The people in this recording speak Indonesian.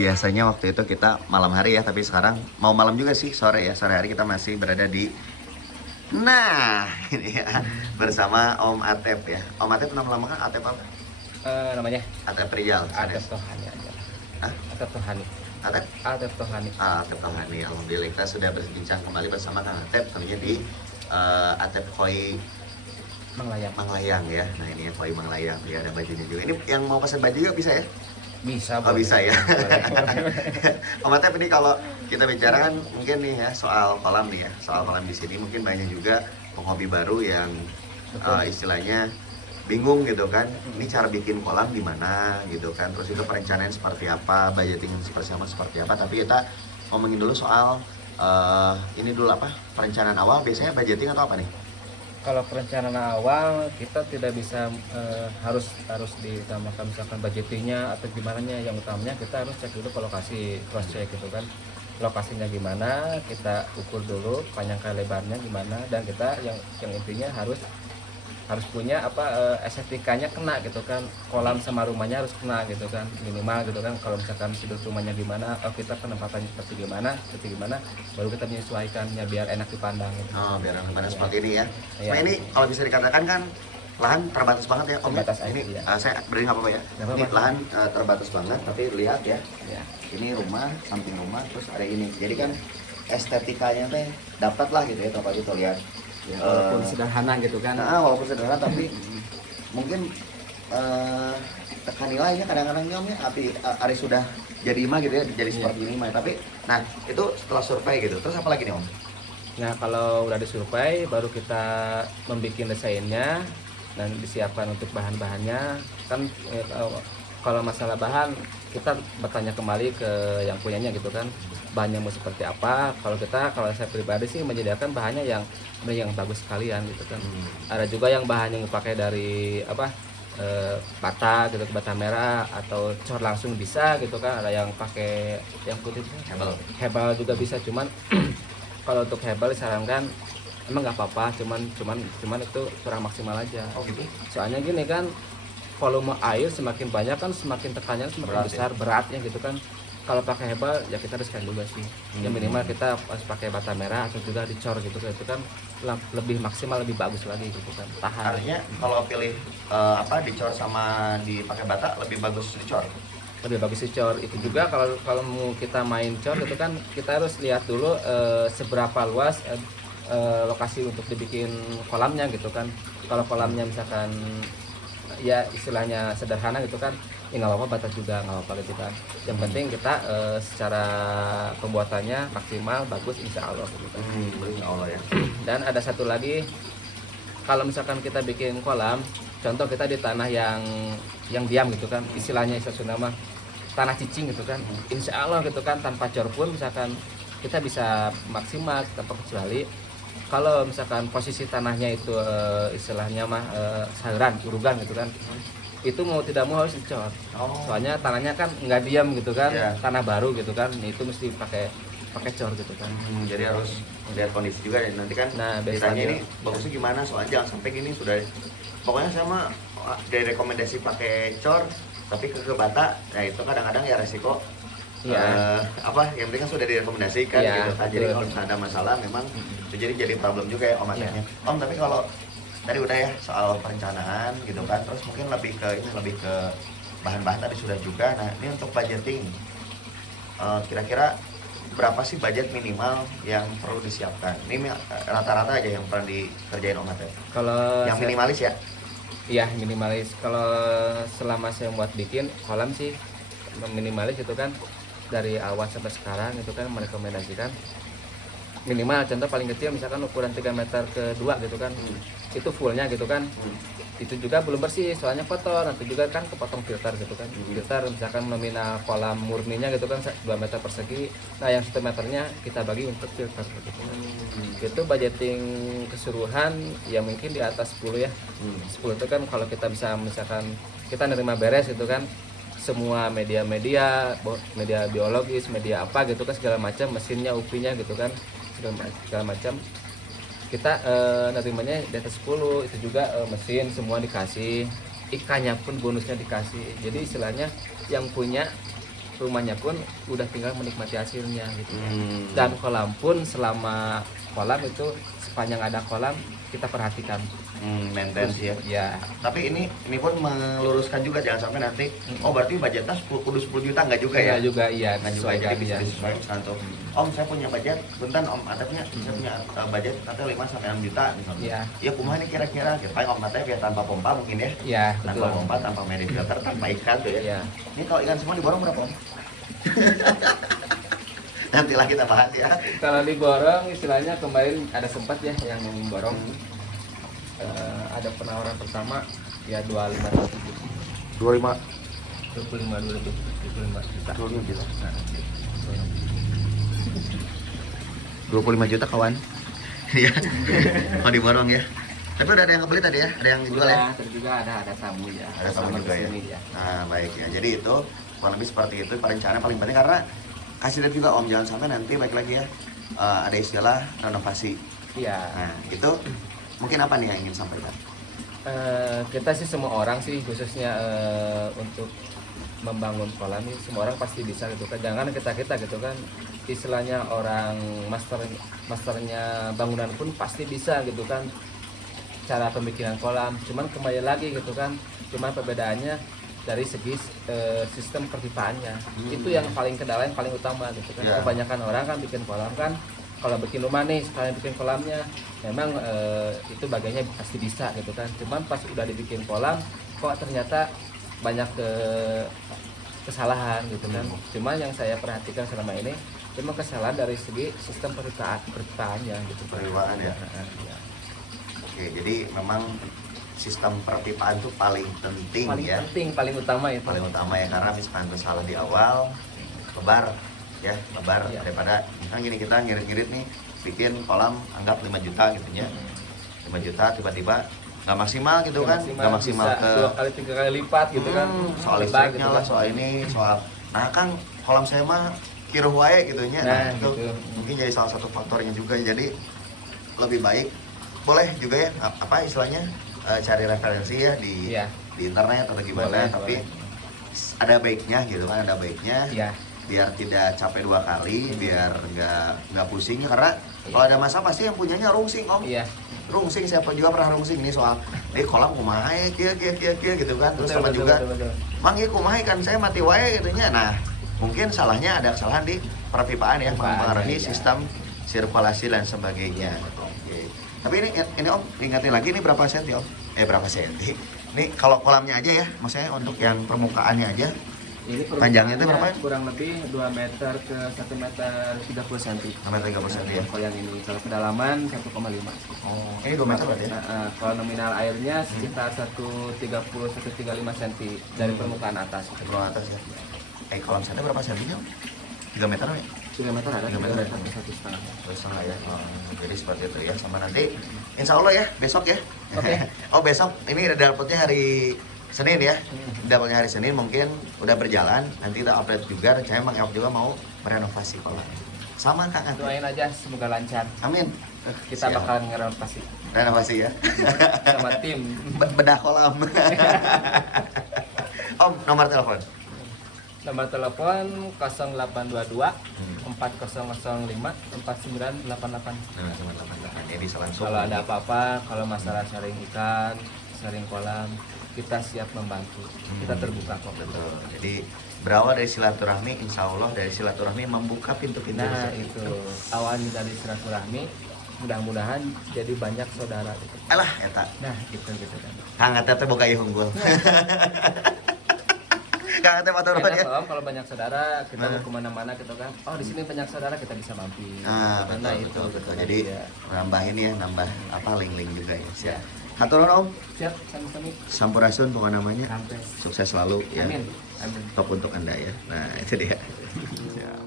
biasanya waktu itu kita malam hari ya, tapi sekarang mau malam juga sih, sore ya. Sore hari kita masih berada di ini ya, bersama Om Atep ya. Om Atep nama lama kan Atep apa? Namanya Atep Rijal. Atep Tohani aja. Hah? Atep Tohani. Atep? Atep Tohani. Atep Tohani. Alhamdulillah kita sudah berbincang kembali bersama Kang Atep, tentunya di Atep Koi Manglayang ya. Nah ini ya Koi Manglayang ya, ada bajunya juga. Ini yang mau pesan baju juga bisa ya? Bisa. Oh bisa ya. Om Atep, ini kalau kita bicara kan mungkin nih ya soal kolam nih ya, soal kolam di sini mungkin banyak juga penghobi baru yang istilahnya bingung gitu kan, ini cara bikin kolam gimana gitu kan, terus juga perencanaan seperti apa, budgeting seperti apa. Tapi kita ngomongin dulu soal ini dulu apa, perencanaan awal biasanya budgeting atau apa nih? Kalau perencanaan awal kita tidak bisa harus ditambahkan misalkan budgetingnya atau gimana nya. Yang utamanya kita harus cek dulu ke lokasi, cross check gitu kan, lokasinya gimana, kita ukur dulu panjang kali lebarnya gimana, dan kita yang intinya harus punya estetikanya kena gitu kan, kolam sama rumahnya harus kena gitu kan, minimal gitu kan. Kalau misalkan sudut rumahnya gimana, kita penempatannya seperti gimana, baru kita menyesuaikannya biar enak dipandang gitu. Oh, biar enak dipandang seperti ini ya. Iya. Nah ini kalau bisa dikatakan kan lahan terbatas banget ya Om. Terbatas ini iya. saya beri nggak apa-apa ya. Nggak apa-apa. Ini lahan terbatas banget, tapi lihat ya. Ya. Ini rumah, samping rumah, terus ada ini. Jadi kan estetikanya teh dapat lah gitu ya, Bapak itu lihat. Ya, walaupun sederhana gitu kan. Nah, walaupun sederhana tapi mungkin tekan nilainya kadang-kadang nyomnya api Ari sudah jadi imah gitu ya, jadi seperti ini mah. Tapi nah itu setelah survei gitu. Terus apa lagi nih Om? Nah kalau udah disurvei baru kita membuat desainnya dan disiapkan untuk bahan-bahannya kan. Kalau masalah bahan kita bertanya kembali ke yang punyanya gitu kan, bahannya mau seperti apa. Kalau saya pribadi sih menyediakan bahannya yang bagus sekalian gitu kan. Ada juga yang bahan yang dipakai dari bata gitu, bata merah atau cor langsung bisa gitu kan. Ada yang pakai yang putih hebal juga bisa, cuman kalau untuk hebal disarankan emang nggak apa-apa, cuman itu kurang maksimal aja. Oh gitu. Soalnya gini kan, volume air semakin banyak kan semakin tekannya semakin Berat, besar, beratnya gitu kan. Kalau pakai hebal ya kita riskan juga sih. Yang minimal kita pas pakai bata merah atau juga dicor gitu kan, itu kan lebih maksimal, lebih bagus lagi gitu kan, tahan. Artinya kalau pilih dicor sama dipakai bata lebih bagus dicor. Lebih bagus dicor. Itu juga kalau mau kita main cor itu kan kita harus lihat dulu seberapa luas lokasi untuk dibikin kolamnya gitu kan. Kalau kolamnya misalkan ya istilahnya sederhana gitu kan, ya nggak apa-apa batas juga nggak apa-apa gitu kan. Yang penting kita secara pembuatannya maksimal bagus insya Allah gitu. Insya Allah ya. Dan ada satu lagi, kalau misalkan kita bikin kolam, contoh kita di tanah yang diam gitu kan, istilahnya istilah mah tanah cicing gitu kan, insya Allah gitu kan tanpa cor pun misalkan kita bisa maksimal tanpa kecuali kalau misalkan posisi tanahnya itu istilahnya mah sayuran urugan gitu kan, itu mau tidak mau harus dicor. Soalnya tanahnya kan nggak diam gitu kan, tanah baru gitu kan, itu mesti pakai cor gitu kan. Jadi harus lihat kondisi juga ya nanti kan. Nah ditanya biasanya ini bagusnya gimana, soalnya jangan sampai gini sudah pokoknya sama dari rekomendasi pakai cor tapi ke bata, nah itu kadang-kadang ya resiko. Yang penting kan sudah direkomendasikan gitu kan. Jadi kalau ada masalah memang itu jadi problem juga ya Om Atepnya. Om, tapi kalau tadi udah ya soal perencanaan gitu kan, terus mungkin lebih ke bahan-bahan tadi sudah juga. Nah ini untuk budgeting, kira-kira berapa sih budget minimal yang perlu disiapkan? Ini rata-rata aja yang pernah dikerjain Om Atep. Kalau yang minimalis ya? Iya minimalis. Kalau selama saya buat bikin kolam sih minimalis itu kan, dari awal sampai sekarang itu kan merekomendasikan minimal, contoh paling kecil misalkan ukuran 3 meter ke 2 gitu kan, itu fullnya gitu kan. Itu juga belum bersih soalnya kotor, nanti juga kan kepotong filter gitu kan. Filter misalkan nominal kolam murninya gitu kan 2 meter persegi, nah yang 1 meternya kita bagi untuk filter gitu kan. Itu budgeting keseluruhan ya mungkin di atas 10 ya. 10 itu kan kalau kita bisa misalkan kita nerima beres gitu kan, semua media biologis, media apa gitu kan, segala macam, mesinnya, UV-nya gitu kan, segala macam kita nerimanya di atas 10. Itu juga mesin semua dikasih, ikannya pun bonusnya dikasih. Jadi istilahnya yang punya rumahnya pun udah tinggal menikmati hasilnya gitu ya. Hmm. Dan kolam pun selama kolam itu sepanjang ada kolam kita perhatikan. Maintenance ya. Ya. Tapi ini pun meluruskan juga jangan sampai nanti oh berarti budgetnya kudu 10 juta enggak juga ya? Iya juga iya Nggak juga, jadi bisa ya. disesuaikan misalnya tuh. Om saya punya budget, bentar Om Atepnya saya punya budget nanti 5 sampai 6 juta misalnya. Iya. Ya kumaha nih kira-kira gitu. Paling Om Atep ya tanpa pompa mungkin ya. Iya, Tanpa betul. pompa, tanpa media filter, tanpa ikan tuh ya. Iya. Ini kalau ikan semua diborong berapa Om? Nantilah kita bahas ya. Kalau diborong istilahnya kemarin ada sempat ya yang memborong. Ada penawaran pertama ya 25 25 juta. 25 juta. Nah, 25 juta kawan. Iya. Mau diborong ya. Tapi udah ada yang kebeli tadi ya? Ada yang dijual ya? udah, terus juga ada tamu ya. Ada tamu juga ya. kesini, ya. Nah, baik ya. Jadi itu kurang lebih seperti itu perencanaan paling penting karena kasih lihat juga Om jangan sampai nanti baik lagi ya ada istilah renovasi. Iya. Nah, itu mungkin apa nih yang ingin sampaikan? Kita sih semua orang sih khususnya untuk membangun kolam ini semua orang pasti bisa gitu kan. Jangan kita gitu kan. Istilahnya orang masternya bangunan pun pasti bisa gitu kan. Cara pembikinan kolam, cuman kembali lagi gitu kan. Cuman perbedaannya dari segi sistem perpipaannya. Itu yang paling kendala yang paling utama gitu kan. Yeah. Kebanyakan orang kan bikin kolam kan kalau bikin rumah nih sekalian bikin kolamnya memang itu bagiannya pasti bisa gitu kan, cuman pas udah dibikin kolam kok ternyata banyak kesalahan gitu kan. Cuma yang saya perhatikan selama ini cuma kesalahan dari segi sistem perpipaannya gitu. Perpipaan ya? Ya. Oke, jadi memang sistem perpipaan itu paling penting Paling ya. penting, paling utama itu. Paling utama ya karena misalkan salah di awal lebar ya lebar Iya. daripada misalnya gini kita ngirit-ngirit nih bikin kolam anggap 5 juta gitu ya 5 juta tiba-tiba nggak maksimal gitu kan nggak maksimal bisa ke 2 kali 3 kali lipat gitu kan. soal Lebar listriknya gitu lah kan. soal ini soal nah kan kolam saya mah kiruh wae gitu nya nah, Nah, itu gitu. mungkin jadi salah satu faktornya juga jadi lebih baik boleh juga ya apa istilahnya cari referensi ya di Iya. di internet atau gimana Boleh, tapi boleh. ada baiknya gitu kan ada baiknya Iya. biar tidak capek 2 kali biar nggak pusing karena kalau ada masalah pasti yang punyanya rungsing Om Iya. rungsing siapa juga pernah rungsing ini soal kolam kumaha kia gitu kan terus sama juga betul. mang ieu kumaha kan saya mati wae gitu nya nah mungkin salahnya ada kesalahan di perpipaan ya mempengaruhi Iya. sistem sirkulasi dan sebagainya oke tapi ini Om ingatin lagi ini berapa senti Om berapa senti ini kalau kolamnya aja ya maksudnya untuk yang permukaannya aja Ini panjangnya itu berapa? Kurang lebih 2 meter ke 1 meter 30 cm. sampai 30 cm ya Kalau yang ini kalau kedalaman 1,5. oh ini 2 meter berarti ya Kalau nominal airnya sekitar 130-135 cm dari permukaan atas. Sebelum atas ya kolam sana berapa sentinya Om? 3 meter ya? 3 meter ada 3 meter ya? 1,5. Terus setengah ya. Jadi seperti itu ya. Sama nanti insya Allah ya besok ya. Oke. Oh besok ini dapetnya hari Senin ya. Dapetnya hari Senin mungkin udah berjalan. Nanti kita update juga. Saya Mang Eok juga mau merenovasi kolam. Sama Kang Ati. Doain aja semoga lancar. Amin. Kita Siap. bakalan ngerenovasi Renovasi ya. sama tim. Bedah kolam. Om nomor telepon. Nomor telepon 0822 4005 4988. Nah, cuma 88 ya bisa langsung. Kalau ada apa-apa, kalau masalah sharing ikan, sharing kolam, kita siap membantu. Kita terbuka kok. Betul. Jadi berawal dari silaturahmi, insya Allah dari silaturahmi membuka pintu-pintu. Nah rezeki. itu awalnya dari silaturahmi, mudah-mudahan jadi banyak saudara. Gitu. Alah, eta. Nah gitu kan. Kang Ate teh boga ieu unggul. Kang Ate matur nuhun ya. Enak Om, kalau banyak saudara kita mau kemana-mana gitu kan. Oh di sini banyak saudara kita bisa mampir. Nah, Karena betul, itu betul. kan, Jadi ya. nambah ini ya, nambah apa link-link juga ya. Siap. Hatur nuhun Om. Siap sami-sami. Sampurasun pokoknya namanya. Sampai. Sukses selalu ya. Amin. Amin. Top untuk Anda ya. Nah, itu dia. Siap.